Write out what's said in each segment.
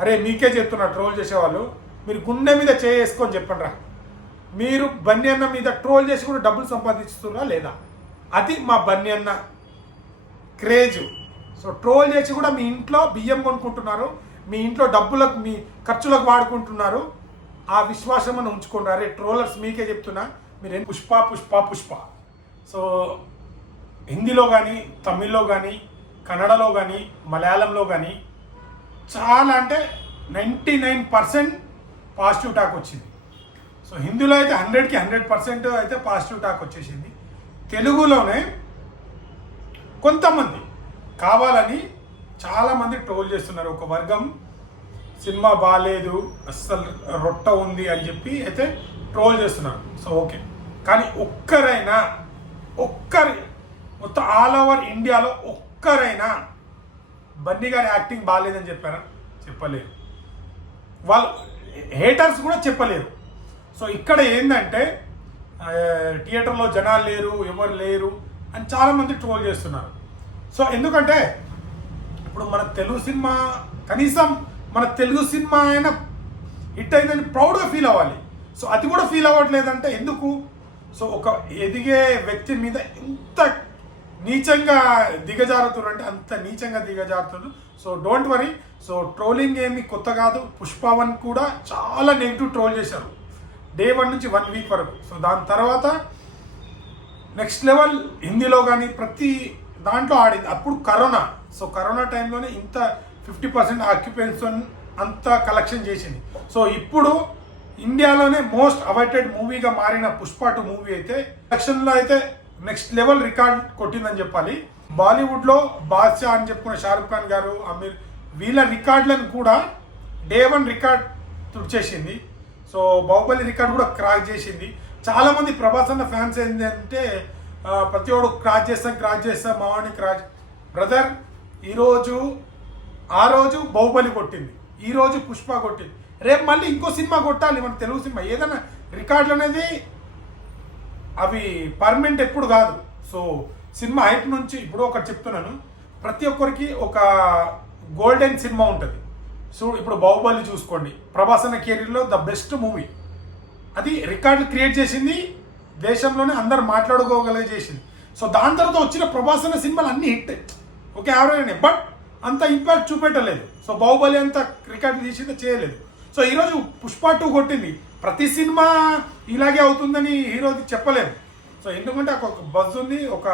అరే మీకే చెప్తున్నా ట్రోల్ చేసేవాళ్ళు, మీరు గుండె మీద చేసుకొని చెప్పండి రా, మీరు బన్నీ అన్న మీద ట్రోల్ చేసి కూడా డబ్బులు సంపాదిస్తున్నారా లేదా? అది మా బన్నీ అన్న క్రేజ్. సో ట్రోల్ చేసి కూడా మీ ఇంట్లో బియ్యం కొనుక్కుంటున్నారు, మీ ఇంట్లో డబ్బులకు మీ ఖర్చులకు వాడుకుంటున్నారు. ఆ విశ్వాసం అని ఉంచుకోండి. అరే ట్రోలర్స్ మీకే చెప్తున్నా, మీరేం పుష్ప పుష్ప పుష్ప. సో హిందీలో కానీ, తమిళ్లో కానీ, కన్నడలో కానీ, మలయాళంలో కానీ చాలా అంటే 99% పాజిటివ్ టాక్ వచ్చింది. సో హిందీలో అయితే 100కి 100% అయితే పాజిటివ్ టాక్ వచ్చేసింది. తెలుగులోనే కొంతమంది కావాలని చాలామంది ట్రోల్ చేస్తున్నారు. ఒక వర్గం సినిమా బాగాలేదు, అస్సలు రొట్ట ఉంది అని చెప్పి అయితే ట్రోల్ చేస్తున్నారు. సో ఓకే, కానీ ఒక్కరి మొత్తం ఆల్ ఓవర్ ఇండియాలో ఒక్కరైనా బన్నీ గారి యాక్టింగ్ బాగాలేదని చెప్పారా? చెప్పలేరు. వాళ్ళు హేటర్స్ కూడా చెప్పలేరు. సో ఇక్కడ ఏంటంటే థియేటర్లో జనాలు లేరు, ఎవరు లేరు అని చాలామంది ట్రోల్ చేస్తున్నారు. సో ఎందుకంటే ఇప్పుడు మన తెలుగు సినిమా, కనీసం మన తెలుగు సినిమా అయినా హిట్ అయిందని ప్రౌడ్గా ఫీల్ అవ్వాలి. సో అది కూడా ఫీల్ అవ్వట్లేదంటే ఎందుకు? సో ఒక ఎదిగే వ్యక్తి మీద ఇంత నీచంగా దిగజారుతున్నారు అంటే అంత నీచంగా దిగజారుతున్నారు. So don't worry. So trolling ఏమి కొత్త కాదు. పుష్ప1 కూడా చాలా నెగిటివ్ ట్రోల్ చేశారు డే 1 నుంచి 1 వీక్ వరకు. సో దాని తర్వాత నెక్స్ట్ లెవెల్ హిందీలో కానీ ప్రతి దాంట్లో ఆడింది. అప్పుడు కరోనా. సో కరోనా టైంలోనే ఇంత 50% ఆక్యుపెన్సీ అంతా కలెక్షన్ చేసింది. సో ఇప్పుడు ఇండియాలోనే మోస్ట్ అవైటెడ్ మూవీగా మారిన పుష్ప2 మూవీ అయితే కలెక్షన్లో అయితే నెక్స్ట్ లెవెల్ రికార్డ్ కొట్టిందని చెప్పాలి. బాలీవుడ్లో బాద్షా అని చెప్పుకున్న షారుఖ్ ఖాన్ గారు, అమీర్, వీళ్ళ రికార్డులను కూడా డే 1 రికార్డ్ తుడిచేసింది. సో బాహుబలి రికార్డ్ కూడా క్రాక్ చేసింది. చాలామంది ప్రభాస్ అన్న ఫ్యాన్స్ ఏంటంటే ప్రతి ఒడు క్రాచ్ చేస్తాం మావాడిని క్రాచ్. బ్రదర్, ఆ రోజు బాహుబలి కొట్టింది, ఈరోజు పుష్ప కొట్టింది, రేపు మళ్ళీ ఇంకో సినిమా కొట్టాలి. మన తెలుగు సినిమా ఏదైనా రికార్డులు అనేది అవి పర్మనెంట్ ఎప్పుడు కాదు. సో సినిమా హైప్ నుంచి ఇప్పుడు ఒకటి చెప్తున్నాను, ప్రతి ఒక్కరికి ఒక గోల్డెన్ సినిమా ఉంటుంది. సో ఇప్పుడు బాహుబలి చూసుకోండి, ప్రభాస్ అన్న కెరీర్లో ద బెస్ట్ మూవీ. అది రికార్డులు క్రియేట్ చేసింది, దేశంలోనే అందరు మాట్లాడుకోగలిగే చేసింది. సో దాని తర్వాత వచ్చిన ప్రభాస్ అన్న సినిమాలు అన్నీ హిట్, ఓకే యావరేజ్ అయినాయి, బట్ అంత ఇంపాక్ట్ చూపెట్టలేదు. సో బాహుబలి అంత రికార్డు తీసిందో చేయలేదు. సో ఈరోజు పుష్ప2 కొట్టింది. ప్రతి సినిమా ఇలాగే అవుతుందని హీరోకి చెప్పలేము. సో ఎందుకంటే ఒక బజ్ ఉంది, ఒక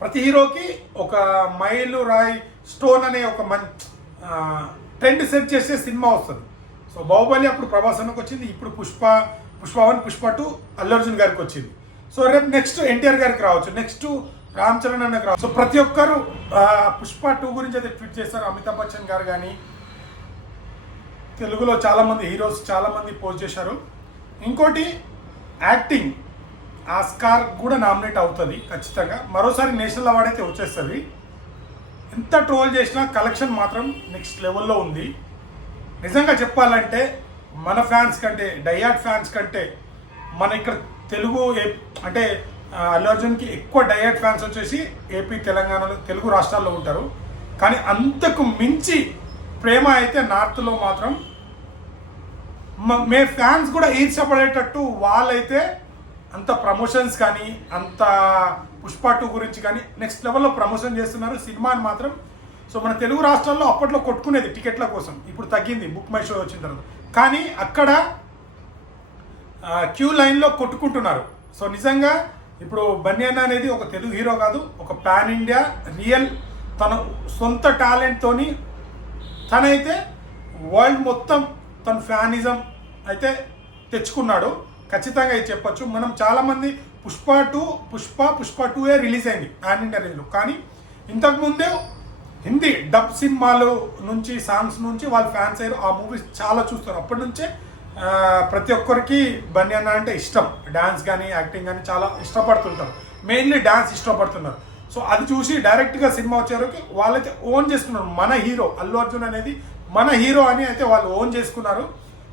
ప్రతి హీరోకి ఒక మైలు రాయ్ స్టోన్ అనే ఒక ట్రెండ్ సెట్ చేసే సినిమా వస్తుంది. సో బాహుబలి అప్పుడు ప్రభాస్ అన్నకు వచ్చింది, ఇప్పుడు పుష్ప1 పుష్ప2 అల్లు అర్జున్ గారికి వచ్చింది. సో రేపు నెక్స్ట్ ఎన్టీఆర్ గారికి రావచ్చు, నెక్స్ట్ రామ్ చరణ్ అన్నకి రావచ్చు. సో ప్రతి ఒక్కరు పుష్ప2 గురించి అయితే ట్వీట్ చేస్తారు. అమితాబ్ బచ్చన్ గారు కానీ తెలుగులో చాలామంది హీరోస్ చాలామంది పోస్ట్ చేశారు. ఇంకోటి యాక్టింగ్ ఆస్కార్ కూడా నామినేట్ అవుతుంది ఖచ్చితంగా. మరోసారి నేషనల్ అవార్డు అయితే వచ్చేస్తుంది. ఎంత ట్రోల్ చేసినా కలెక్షన్ మాత్రం నెక్స్ట్ లెవెల్లో ఉంది. నిజంగా చెప్పాలంటే మన ఫ్యాన్స్ కంటే, డైహార్డ్ ఫ్యాన్స్ కంటే మన ఇక్కడ తెలుగు అంటే అల్లు అర్జున్కి ఎక్కువ డైహార్డ్ ఫ్యాన్స్ వచ్చేసి ఏపీ, తెలంగాణలో, తెలుగు రాష్ట్రాల్లో ఉంటారు. కానీ అంతకు మించి ప్రేమ అయితే నార్త్లో మాత్రం మే ఫ్యాన్స్ కూడా ఈర్షపడేటట్టు వాళ్ళైతే అంత ప్రమోషన్స్ కానీ, అంత పుష్ప2 గురించి కానీ నెక్స్ట్ లెవెల్లో ప్రమోషన్ చేస్తున్నారు సినిమాని మాత్రం. సో మన తెలుగు రాష్ట్రాల్లో అప్పట్లో కొట్టుకునేది టికెట్ల కోసం, ఇప్పుడు తగ్గింది బుక్ మై షో వచ్చిన తర్వాత. కానీ అక్కడ క్యూ లైన్లో కొట్టుకుంటున్నారు. సో నిజంగా ఇప్పుడు బన్నీ అన్న అనేది ఒక తెలుగు హీరో కాదు, ఒక పాన్ ఇండియా రియల్ తన సొంత టాలెంట్తోని తనైతే వరల్డ్ మొత్తం తన ఫ్యానిజం అయితే తెచ్చుకున్నాడు. ఖచ్చితంగా ఇది చెప్పొచ్చు. మనం చాలామంది పుష్ప2 రిలీజ్ అయింది పాన్ ఇండియా రేంజ్లో. కానీ ఇంతకుముందే హిందీ డబ్ సినిమాలు నుంచి, సాంగ్స్ నుంచి వాళ్ళ ఫ్యాన్స్ అయ్యారు. ఆ మూవీస్ చాలా చూస్తారు. అప్పటి నుంచే ప్రతి ఒక్కరికి బన్నీ అన్న అంటే ఇష్టం. డ్యాన్స్ కానీ, యాక్టింగ్ కానీ చాలా ఇష్టపడుతుంటారు. మెయిన్లీ డ్యాన్స్ ఇష్టపడుతున్నారు. సో అది చూసి డైరెక్ట్గా సినిమా వచ్చేవరకు వాళ్ళైతే ఓన్ చేసుకున్నారు. మన హీరో అల్లు అర్జున్ అనేది మన హీరో అని అయితే వాళ్ళు ఓన్ చేసుకున్నారు.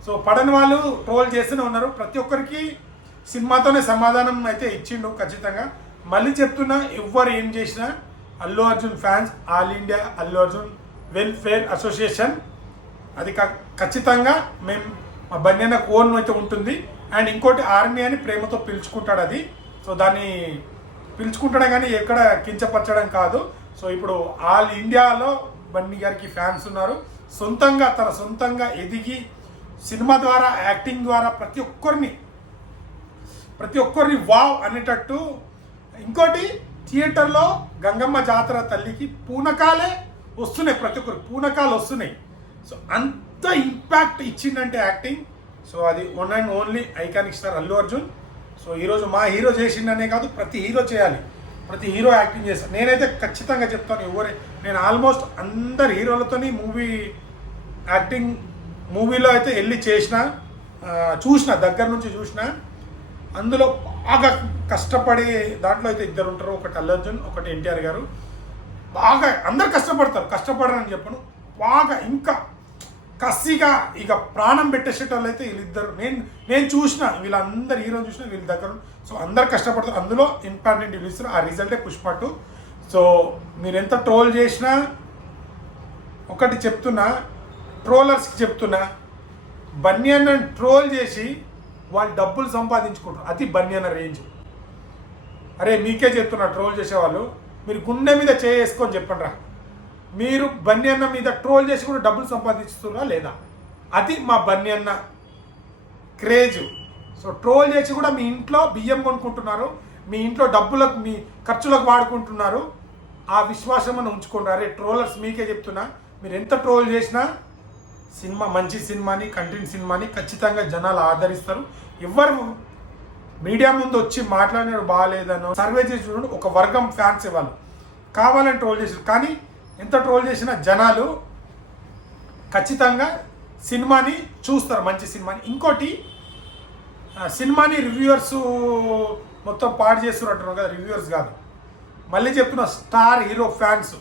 సో పడని వాళ్ళు ట్రోల్ చేస్తూనే ఉన్నారు. ప్రతి ఒక్కరికి సినిమాతోనే సమాధానం అయితే ఇచ్చిండు ఖచ్చితంగా. మళ్ళీ చెప్తున్నా, ఎవ్వరు ఏం చేసినా Allu Arjun fans, all India Allu Arjun welfare association అది ఖచ్చితంగా మేము మా బన్యన్న ఓన్ అయితే ఉంటుంది. అండ్ ఇంకోటి ఆర్మీ అని ప్రేమతో పిలుచుకుంటాడు అది. సో దాన్ని పిలుచుకుంటాడే కానీ ఎక్కడ కించపరచడం కాదు. సో ఇప్పుడు ఆల్ ఇండియాలో బన్నీ గారికి ఫ్యాన్స్ ఉన్నారు. తన సొంతంగా ఎదిగి సినిమా ద్వారా యాక్టింగ్ ద్వారా ప్రతి ఒక్కరిని వావ్ అనేటట్టు. ఇంకోటి థియేటర్లో గంగమ్మ జాతర తల్లికి పూనకాలే వస్తున్నాయి, ప్రతి ఒక్కరు పూనకాలు వస్తున్నాయి. సో అంత ఇంపాక్ట్ ఇచ్చిందంటే యాక్టింగ్. సో అది one and only iconic star Allu Arjun. So ఈరోజు మా హీరో చేసిండనే కాదు, ప్రతి హీరో చేయాలి, ప్రతి హీరో యాక్టింగ్ చేస్తాను. నేనైతే ఖచ్చితంగా చెప్తాను, నేను ఆల్మోస్ట్ అందరు హీరోలతోని మూవీలో అయితే వెళ్ళి చూసిన దగ్గర నుంచి చూసిన. అందులో బాగా కష్టపడే దాంట్లో అయితే ఇద్దరు ఉంటారు, ఒకటి అల్లు అర్జున్, ఒకటి ఎన్టీఆర్ గారు. బాగా అందరు కష్టపడరని చెప్పను, బాగా ఇంకా కసిగా ఇక ప్రాణం పెట్టేసేటోళ్ళు అయితే వీళ్ళిద్దరు. నేను చూసిన వీళ్ళందరు హీరో చూసిన వీళ్ళ దగ్గర. సో అందరు కష్టపడతారు, అందులో ఇంపార్టెంట్ ఇస్తారు. ఆ రిజల్టే పుష్ప 2. సో మీరు ఎంత ట్రోల్ చేసినా ఒకటి చెప్తున్నా, ట్రోలర్స్కి చెప్తున్నా, బన్యన్న ట్రోల్ చేసి వాళ్ళు డబ్బులు సంపాదించుకుంటారు. అది బన్యన్న రేంజ్. అరే మీకే చెప్తున్నా, ట్రోల్ చేసేవాళ్ళు మీరు గుండె మీద చేసుకొని చెప్పండి రా, మీరు బన్యన్న మీద ట్రోల్ చేసి కూడా డబ్బులు సంపాదిస్తున్నారా లేదా? అది మా బన్యన్న క్రేజ్. సో ట్రోల్ చేసి కూడా మీ ఇంట్లో బియ్యం కొనుక్కుంటున్నారు, మీ ఇంట్లో డబ్బులకు మీ ఖర్చులకు వాడుకుంటున్నారు. ఆ విశ్వాసం అని ఉంచుకోండి. అరే ట్రోలర్స్ మీకే చెప్తున్నా, మీరు ఎంత ట్రోల్ చేసినా మంచి సినిమాని, కంటెంట్ సినిమాని ఖచ్చితంగా జనాలు ఆదరిస్తారు. ఎవరు మీడియా ముందు వచ్చి మాట్లాడినారు బాగాలేదనో సర్వే చేసి చూడండి, ఒక వర్గం ఫ్యాన్స్ ఇవ్వాలి కావాలని ట్రోల్ చేసారు. కానీ ఎంత ట్రోల్ చేసినా జనాలు ఖచ్చితంగా సినిమాని చూస్తారు, మంచి సినిమాని. ఇంకోటి సినిమాని రివ్యూవర్స్ మొత్తం పాడు చేస్తున్నారు అంటున్నారు కదా, రివ్యూవర్స్ కాదు, మళ్ళీ చెప్తున్నా, స్టార్ హీరో ఫ్యాన్స్,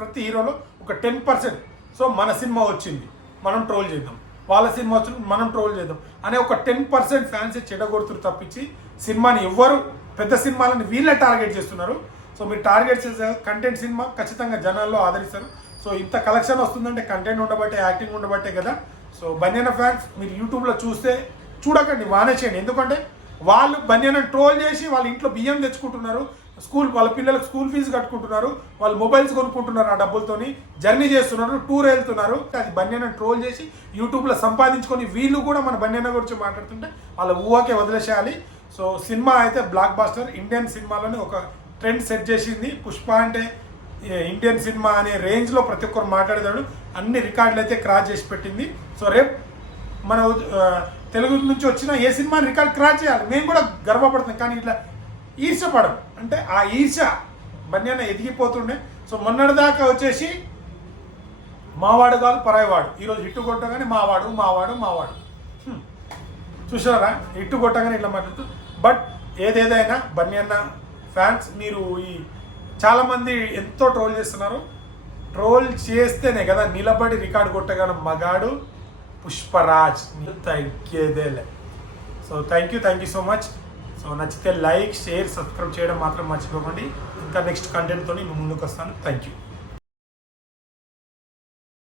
ప్రతి హీరోలో ఒక 10%. సో మన సినిమా వచ్చింది మనం ట్రోల్ చేద్దాం, వాళ్ళ సినిమా వచ్చింది మనం ట్రోల్ చేద్దాం అనే ఒక 10% ఫ్యాన్స్ చెడగొడుతున్నారు తప్పించి సినిమాని ఎవ్వరు పెద్ద సినిమాలని వీళ్ళే టార్గెట్ చేస్తున్నారు. సో మీరు టార్గెట్ చేసే కంటెంట్ సినిమా ఖచ్చితంగా జనాల్లో ఆదరిస్తారు. సో ఇంత కలెక్షన్ వస్తుందంటే కంటెంట్ ఉండబట్టే, యాక్టింగ్ ఉండబట్టే కదా. సో బన్యన్న ఫ్యాన్స్ మీరు యూట్యూబ్లో చూడకండి, మానేసేయండి. ఎందుకంటే వాళ్ళు బన్యన్న ట్రోల్ చేసి వాళ్ళ ఇంట్లో బియ్యం తెచ్చుకుంటున్నారు, వాళ్ళ పిల్లలకు స్కూల్ ఫీజు కట్టుకుంటున్నారు, వాళ్ళు మొబైల్స్ కొనుక్కుంటున్నారు, ఆ డబ్బులతోని జర్నీ చేస్తున్నారు, టూర్ వెళ్తున్నారు. అది బన్యన్న ట్రోల్ చేసి యూట్యూబ్లో సంపాదించుకొని వీళ్ళు కూడా మన బన్యన్న గురించి మాట్లాడుతుంటే వాళ్ళ ఊహకే వదిలేసేయాలి. సో సినిమా అయితే బ్లాక్ బాస్టర్, ఇండియన్ సినిమాలోనే ఒక ట్రెండ్ సెట్ చేసింది. పుష్ప అంటే ఇండియన్ సినిమా అనే రేంజ్లో ప్రతి ఒక్కరు మాట్లాడేదాడు, అన్ని రికార్డులు అయితే క్రాస్ చేసి పెట్టింది. సో రేపు మన తెలుగు నుంచి వచ్చిన ఏ సినిమాని రికార్డ్ క్రాస్ చేయాలి, మేము కూడా గర్వపడుతున్నాం. కానీ ఇట్లా ఈర్షపడం అంటే ఆ ఈర్ష బన్యన్న ఎదిగిపోతుండే. సో మొన్నటిదాకా వచ్చేసి మావాడు కాదు పరాయివాడు, ఈరోజు హిట్టు కొట్టగానే మావాడు చూసారా, హిట్టు కొట్టగానే ఇట్లా మాట్లాడుతూ. బట్ ఏదేదైనా బన్యన్న ఫ్యాన్స్ మీరు చాలామంది ఎంతో ట్రోల్ చేస్తున్నారు. ట్రోల్ చేస్తేనే కదా నిలబడి రికార్డు కొట్టగల మగాడు పుష్పరాజ్, తగ్గేదేలే. So thank you so much. So నచ్చితే లైక్, షేర్, సబ్స్క్రైబ్ చేయడం మాత్రం మర్చిపోకండి. ఇంకా నెక్స్ట్ కంటెంట్తో నేను ముందుకు వస్తాను. Thank you.